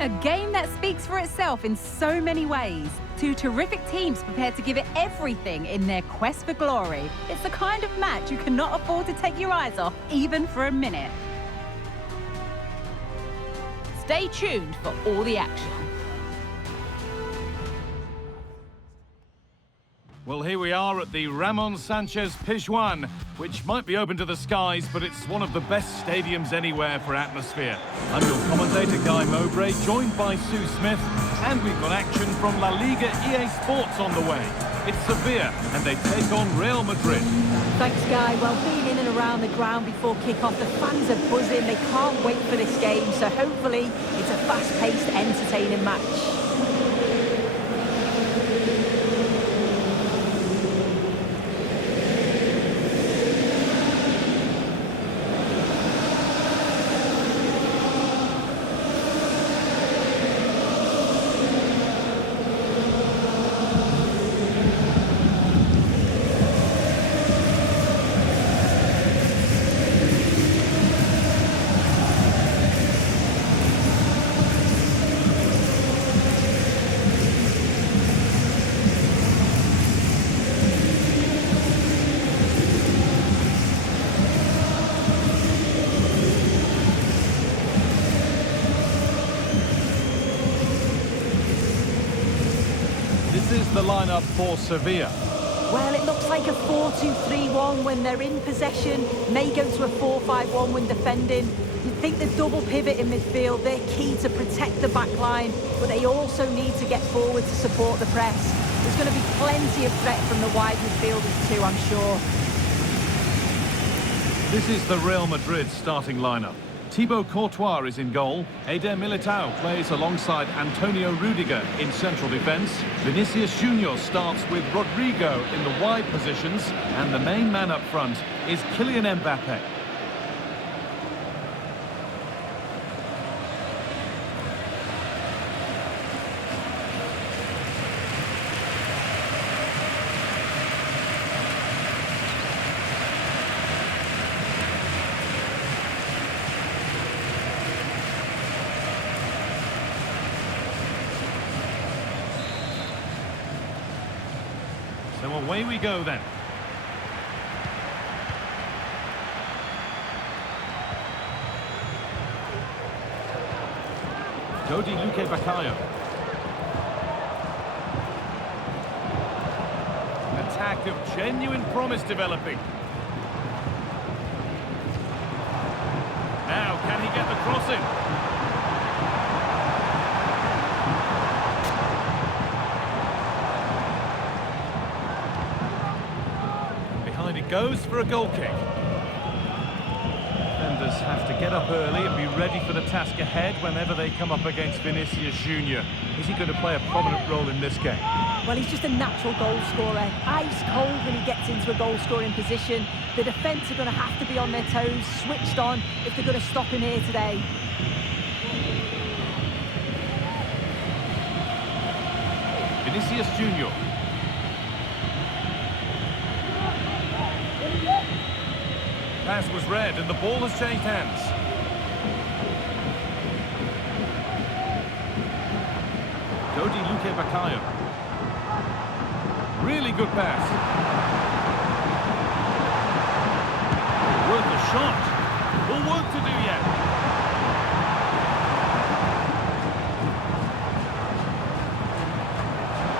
A game that speaks for itself in so many ways. Two terrific teams prepared to give it everything in their quest for glory. It's the kind of match you cannot afford to take your eyes off, even for a minute. Stay tuned for all the action. Well, here we are at the Ramon Sanchez Pizjuan, which might be open to the skies, but it's one of the best stadiums anywhere for atmosphere. I'm your commentator, Guy Mowbray, joined by Sue Smith, and we've got action from Laliga EA Sports on the way. It's Sevilla, and they take on Real Madrid. Thanks, Guy. Well, being in and around the ground before kick-off, the fans are buzzing. They can't wait for this game, so hopefully it's a fast-paced, entertaining match. This is the lineup for Sevilla. Well, it looks like a 4-2-3-1 when they're in possession. May go to a 4-5-1 when defending. You'd think the double pivot in midfield, they're key to protect the back line, but they also need to get forward to support the press. There's going to be plenty of threat from the wide midfielders too, I'm sure. This is the Real Madrid starting lineup. Thibaut Courtois is in goal. Eder Militao plays alongside Antonio Rudiger in central defence. Vinicius Junior starts with Rodrigo in the wide positions. And the main man up front is Kylian Mbappe. So away we go then. Dodi Luque Baccaio. An attack of genuine promise developing. Now, can he get the cross in? It goes for a goal kick. Defenders have to get up early and be ready for the task ahead whenever they come up against Vinicius Junior. Is he going to play a prominent role in this game? Well, he's just a natural goal scorer. Ice cold when he gets into a goal-scoring position. The defence are going to have to be on their toes, switched on, if they're going to stop him here today. Vinicius Junior. Pass was read and the ball has changed hands. Dodi Luque Baccaio. Really good pass. Worth a shot. More work to do yet.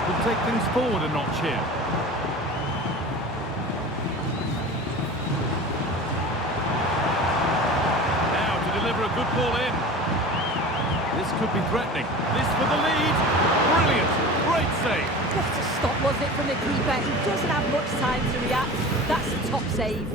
Could take things forward a notch here. A good ball in. This could be threatening. This for the lead. Brilliant. Great save. What a stop, wasn't it, from the keeper? He doesn't have much time to react. That's a top save.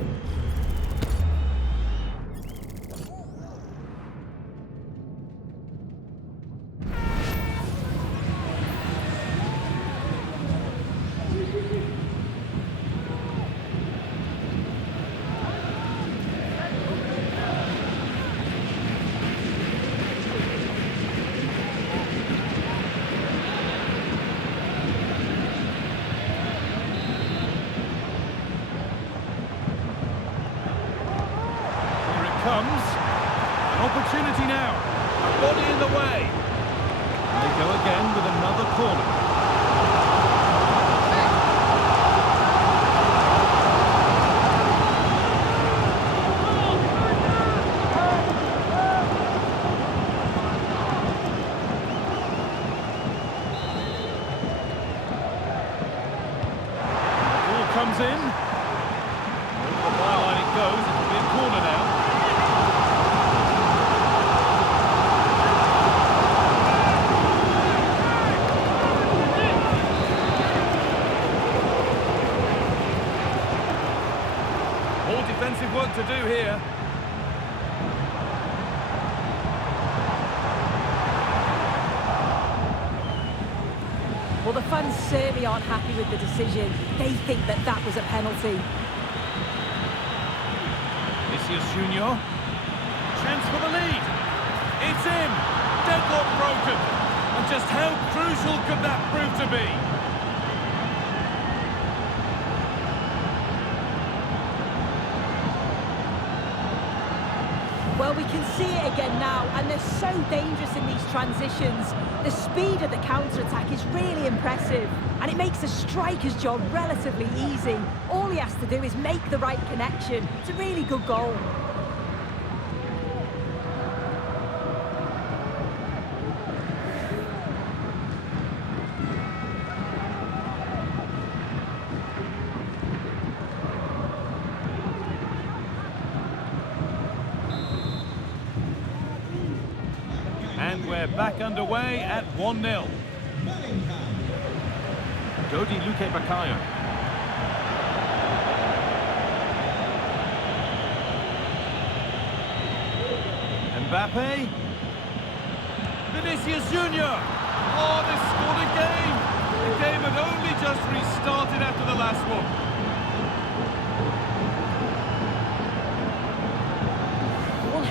corner. Ball comes in. Over the byline it goes. It'll be a corner now. Defensive work to do here. Well, the fans certainly aren't happy with the decision. They think that that was a penalty. Vinicius Junior. Chance for the lead. It's in. Deadlock broken. And just how crucial could that prove to be? Well, we can see it again now, and they're so dangerous in these transitions. The speed of the counter-attack is really impressive, and it makes the striker's job relatively easy. All he has to do is make the right connection. It's a really good goal. And we're back underway at 1-0. Dodi Luque Bakayo. Mbappe. Vinicius Junior. Oh, they scored again. The game had only just restarted after the last one.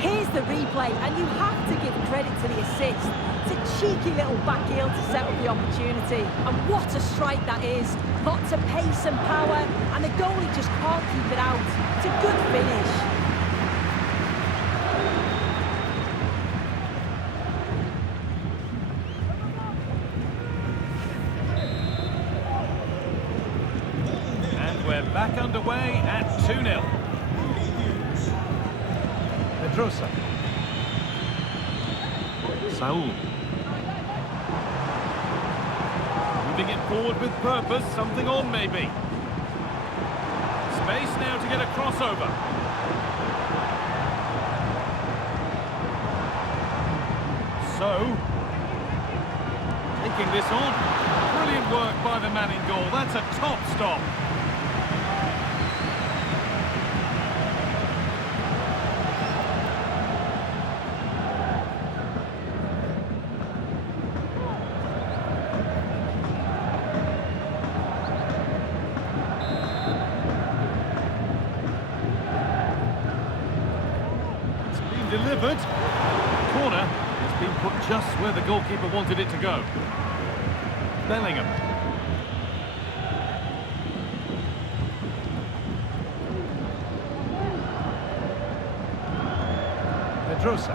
Here's the replay, and you have to give credit to the assist. It's a cheeky little back heel to set up the opportunity. And what a strike that is. Lots of pace and power, and the goalie just can't keep it out. It's a good finish. And we're back underway at 2-0. Pedrosa. Saul. Moving it forward with purpose, something on maybe. Space now to get a crossover. So, taking this on. Brilliant work by the man in goal. That's a top stop. Delivered. Corner has been put just where the goalkeeper wanted it to go. Bellingham. Pedrosa.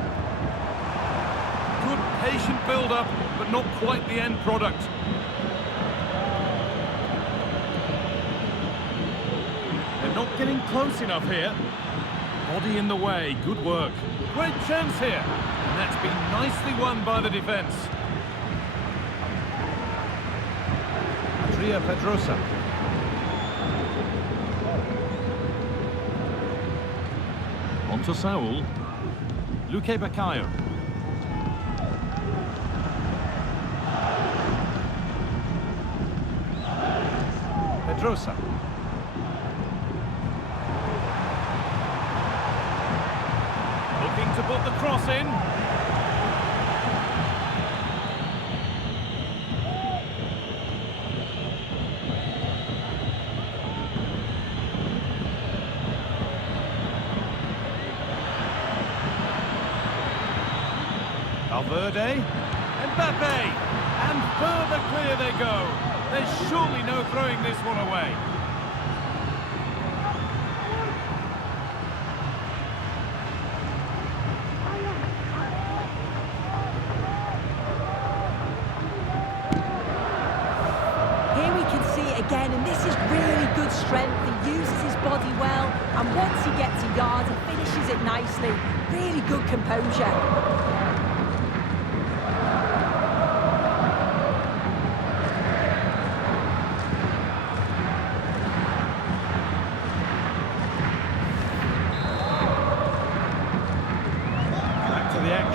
Good patient build-up, but not quite the end product. They're not getting close enough here. Body in the way, good work. Great chance here, and that's been nicely won by the defence. Andrea Pedrosa. On to Saul. Luque Bakayo. Pedrosa. Looking to put the cross in. Valverde. Mbappe. And further clear they go. There's surely no throwing this one away. again, and this is really good strength. He uses his body well, and once he gets a yard, he finishes it nicely. Really good composure.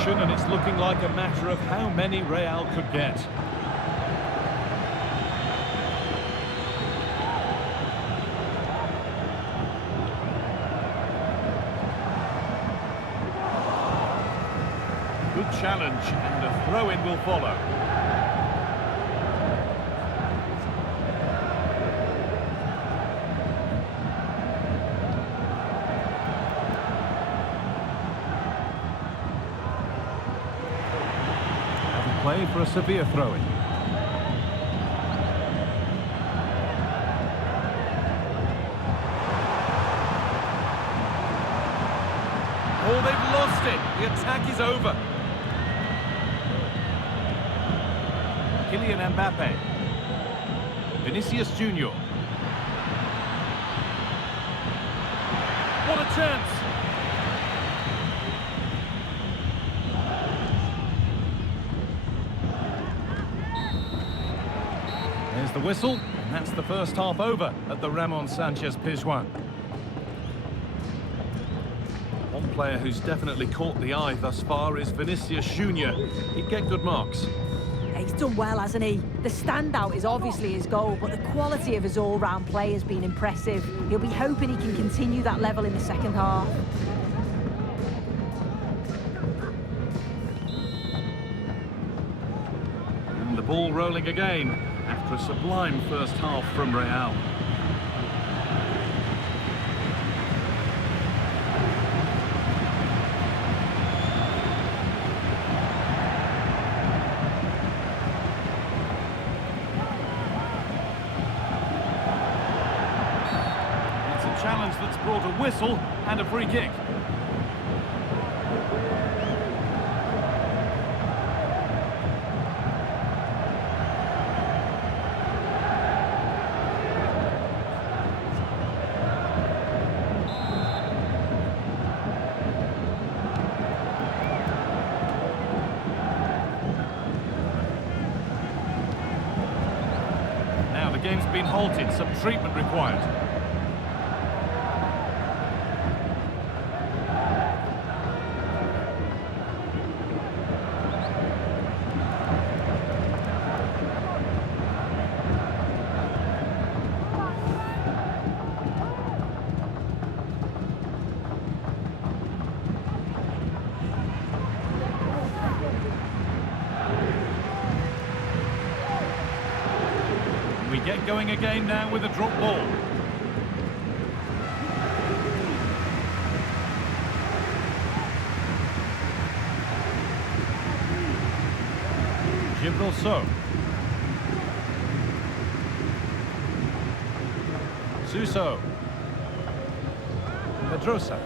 And it's looking like a matter of how many Real could get. Good challenge, and a throw-in will follow. Play for a Sevilla throw-in. Oh, they've lost it. The attack is over. Kylian Mbappe. Vinicius Junior. What a chance! There's the whistle, and that's the first half over at the Ramon Sanchez Pizjuan. One player who's definitely caught the eye thus far is Vinicius Junior. He'd get good marks. He's done well, hasn't he? The standout is obviously his goal, but the quality of his all-round play has been impressive. He'll be hoping he can continue that level in the second half. And the ball rolling again after a sublime first half from Real. Challenge that's brought a whistle and a free kick. Now the game's been halted, some treatment required. We get going again now with a drop ball. Gibraltar. Suso. Pedrosa.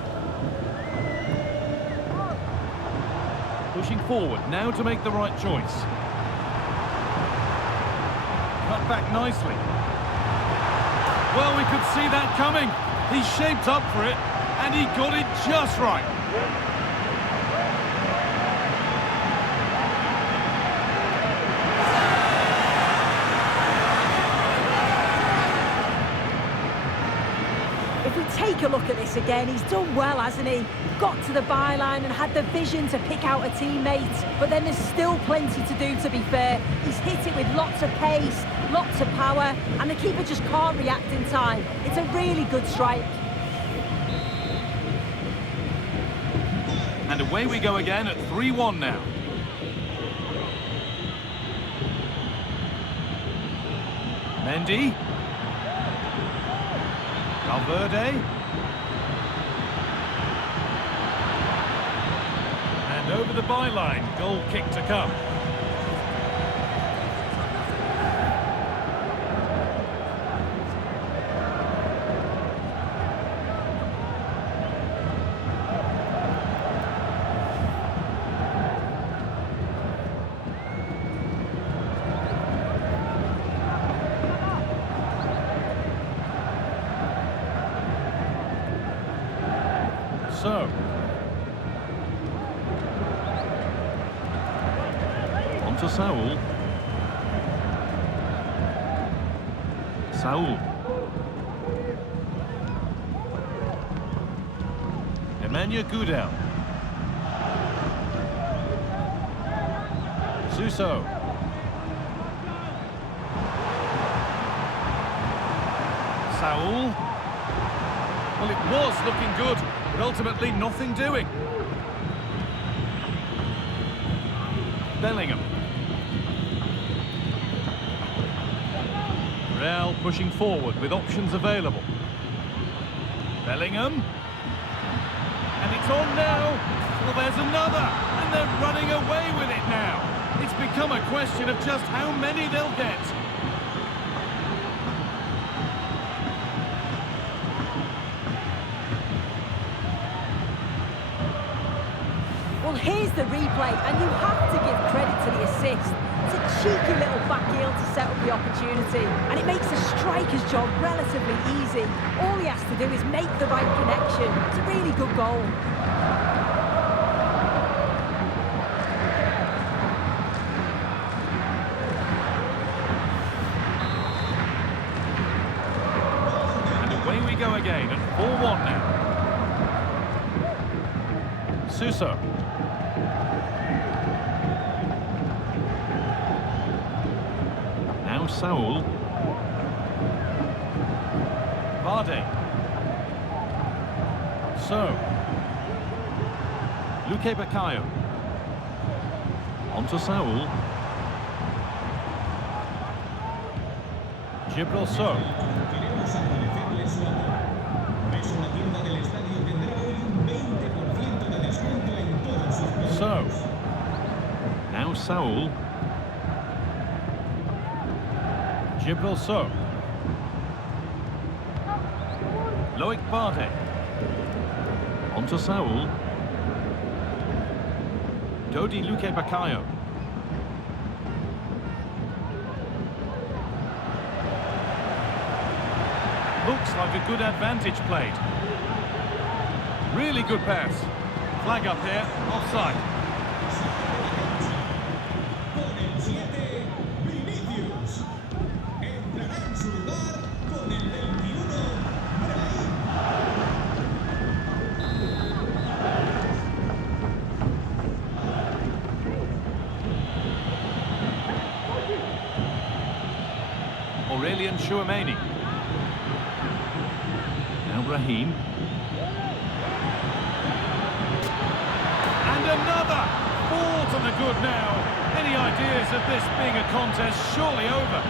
Pushing forward now to make the right choice. Cut back nicely. Well, we could see that coming. He shaped up for it, and he got it just right. If we take a look at this again, he's done well, hasn't he? Got to the byline and had the vision to pick out a teammate, but then there's still plenty to do, to be fair. He's hit it with lots of pace, lots of power, and the keeper just can't react in time. It's a really good strike. And away we go again at 3-1 now. Mendy. Valverde. And over the byline, goal kick to come. So. On to Saul. Saul. Emmanuel Gudel. Suso. Saul. Well, it was looking good, but ultimately nothing doing. Bellingham. Real pushing forward with options available. Bellingham. And it's on now. Well, there's another. And they're running away with it now. It's become a question of just how many they'll get. Well, here's the replay, and you have to give credit to the assist. It's a cheeky little back heel to set up the opportunity, and it makes the striker's job relatively easy. All he has to do is make the right connection. It's a really good goal. And away we go again at 4-1 now. Suso. Saul. Vardy. So. Luque Baccaio. On to Saul. Gibril So. So. Now Saul. Gibril So. Loic Bardet. On to Saul. Dodi Luque Baccaio. Looks like a good advantage played. Really good pass. Flag up here, offside. Chouameni. Now Raheem. And another! 4 to the good now. Any ideas of this being a contest surely over?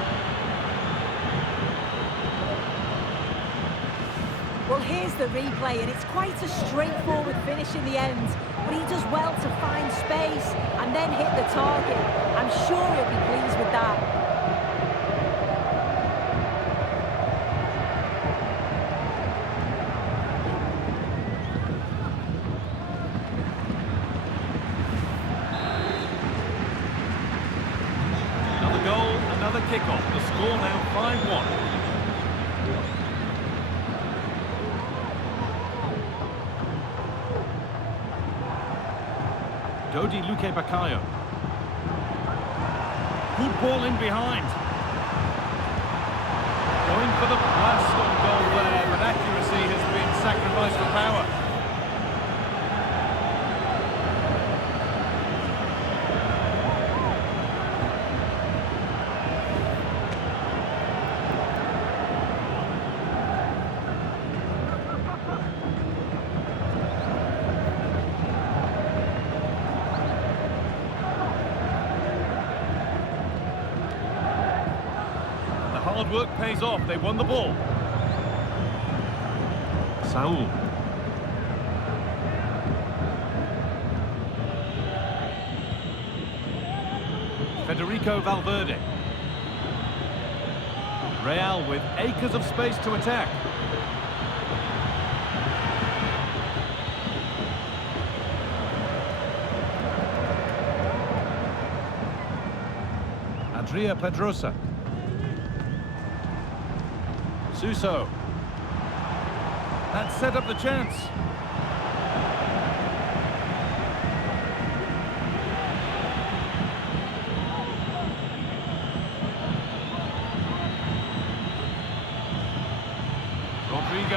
Well, here's the replay, and it's quite a straightforward finish in the end. But he does well to find space and then hit the target. I'm sure he'll be pleased with that. Kickoff, the score now 5-1. Dodi Luque Baccaio. Good ball in behind. Going for the blast on goal there, but accuracy has been sacrificed for power. Hard work pays off, they won the ball. Saul. Federico Valverde. Real with acres of space to attack. Adria Pedrosa. Suso. That set up the chance.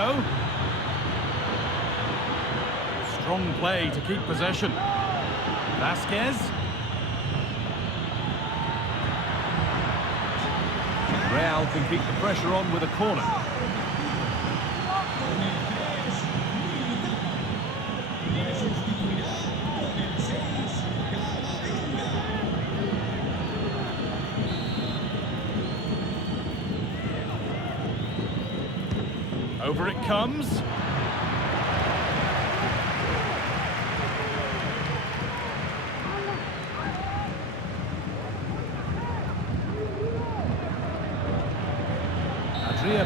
go. Strong play to keep possession. Vasquez. Real can keep the pressure on with a corner. Over it comes.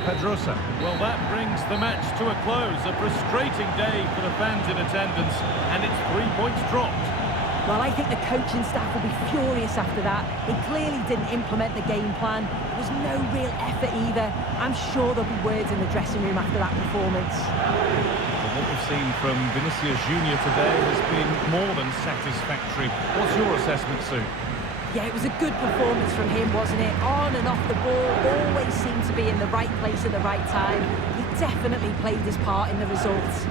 Pedrosa. Well, that brings the match to a close. A frustrating day for the fans in attendance, and it's 3 points dropped. Well, I think the coaching staff will be furious after that. They clearly didn't implement the game plan. There was no real effort either. I'm sure there'll be words in the dressing room after that performance. Well, what we've seen from Vinicius Junior today has been more than satisfactory. What's your assessment, Sue? Yeah, it was a good performance from him, wasn't it? On and off the ball, always seemed to be in the right place at the right time. He definitely played his part in the results.